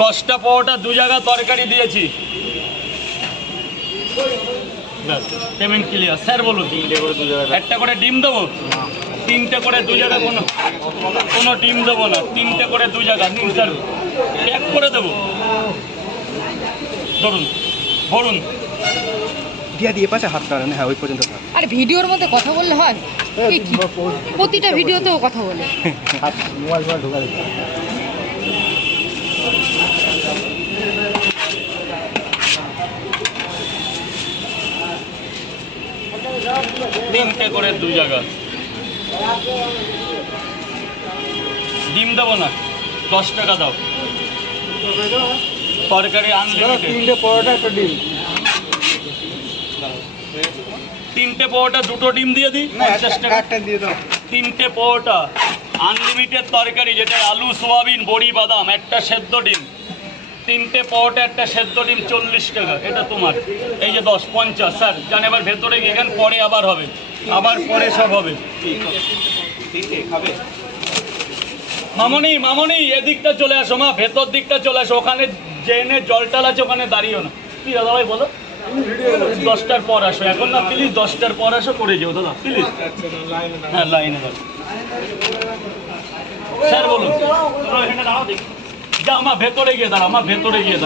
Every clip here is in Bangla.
দশটা পরোটা দু জায়গা তরকারি দিয়েছি। পেমেন্ট ক্লিয়ার স্যার বলুন তিনটে করে দু জায়গায় একটা করে ডিম দেবো? তিনটে করে দু জায়গা কোনো কোনো ডিম দেবো না, তিনটে করে দু জায়গা। নিন স্যার প্যাক করে দেবো। ধরুন ধরুন দিয়া দিয়ে পাশে হাত কারণে হ্যাঁ ওই পর্যন্ত থাক। আর ভিডিওর মধ্যে কথা বললে হয়? এ কি? প্রতিটা ভিডিওতেও কথা বলে। হাত মোবাইল মোবাইল ঢোকা দিতে তিনটে করে দু জায়গা। ডিম দেবো না দশ টাকা দাও। তরকারি আনলিমিটেড তিনটে পরোটা একটা ডিম। তিনটে পরোটা দুটো ডিম দিয়ে দিই পঞ্চাশ টাকা। দিয়ে দাও। তিনটে পরোটা আনলিমিটেড তরকারি যেটা আলু সোয়াবিন বড়ি বাদাম একটা সেদ্ধ ডিম। তিনটে পরোটা একটা সেদ্ধ ডিম চল্লিশ টাকা এটা তোমার। এই যে দশ পঞ্চাশ স্যার জান এবার ভেতরে গিয়ে এখান পরে আবার হবে। আবার পরে সব হবে। মামনি মামনি এদিকটা চলে আসো মা ভেতর দিকটা চলে আসো ওখানে জেনে জলটাল আছে ওখানে দাঁড়িও না। কি দাদা ভাই বলো? দশটার পর আসো। এখন না প্লিজ দশটার পর আসো, করে যেও, দাদা প্লিজ হ্যাঁ লাইনে দাঁড়ো স্যার, বলুন। যা আমার ভেতরে গিয়ে দাঁড়াও আমার ভেতরে গিয়ে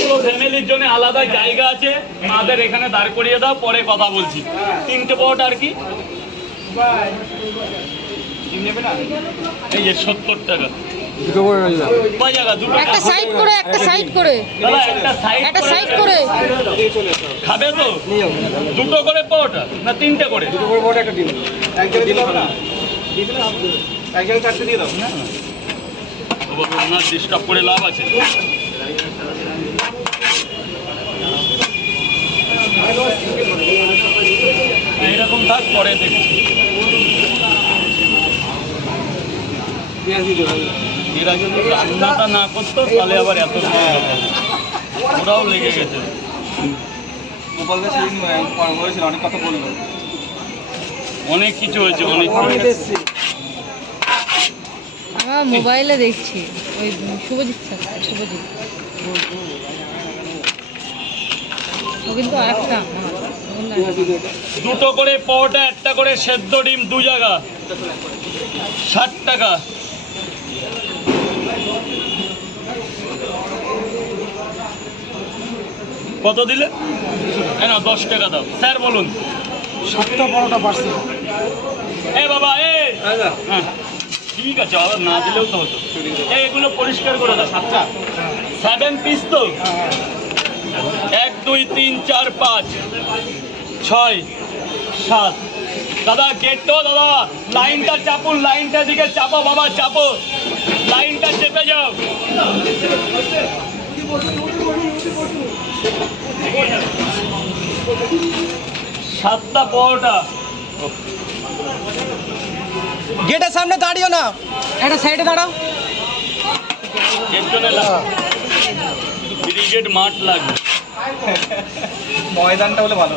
পুরো ফ্যামিলির জন্য আলাদা জায়গা আছে। মাদের এখানে দাঁড় করিয়ে দাও, পরে কথা বলছি। তিনটে পরোটা আর কি? এই যে সত্তর টাকা। দুটো করে কয় একটা সাইড করে একটা সাইড করে। দাদা একটা সাইড একটা সাইড করে। খাবে তো? দুটো করে পরোটা না তিনটে করে? দুটো করে পরোটা একটা ডিম। এক জায়গায় দিলাম না। এক জায়গায় চারটে দিয়ে দাও না ওনার ডিস্টার্ব করে লাভ আছে। এইরকম থাক পরে দেখছি। পেঁয়াজ এরা যদি রান্নাটা না করতো তাহলে আবার এত ওরাও লেগে গেছে। গোপালদা সেদিন আহ, বলেছিল অনেক কথা বলল। অনেক কিছু হয়েছে অনেক মোবাইলে দেখছি ওই শুভজিৎ স্যার শুভজিৎ। ও কিন্তু না। দুটো করে পরোটা একটা করে সেদ্ধ ডিম দু জায়গা। ষাট টাকা। কত দিলে? এই না দশ টাকা দাও। স্যার বলুন। সাতটা পরোটা পার্সেল এ বাবা এ। হ্যাঁ। ঠিক আছে আবার না দিলেও তো হতো। এগুলো পরিষ্কার করে দাও সাতটা। সেভেন পিস তো। এক দুই তিন চার পাঁচ ছয় সাত। দাদা গেট তো দাদা। লাইনটা চাপুন লাইনটা দিকে চাপো বাবা চাপো। লাইনটা চেপে যাও। সাতটা পরোটা। গেটের সামনে দাঁড়িও না। একটা সাইডে দাঁড়াও। ক্রিকেট মাঠ লাগবে। ময়দানটা হলে ভালো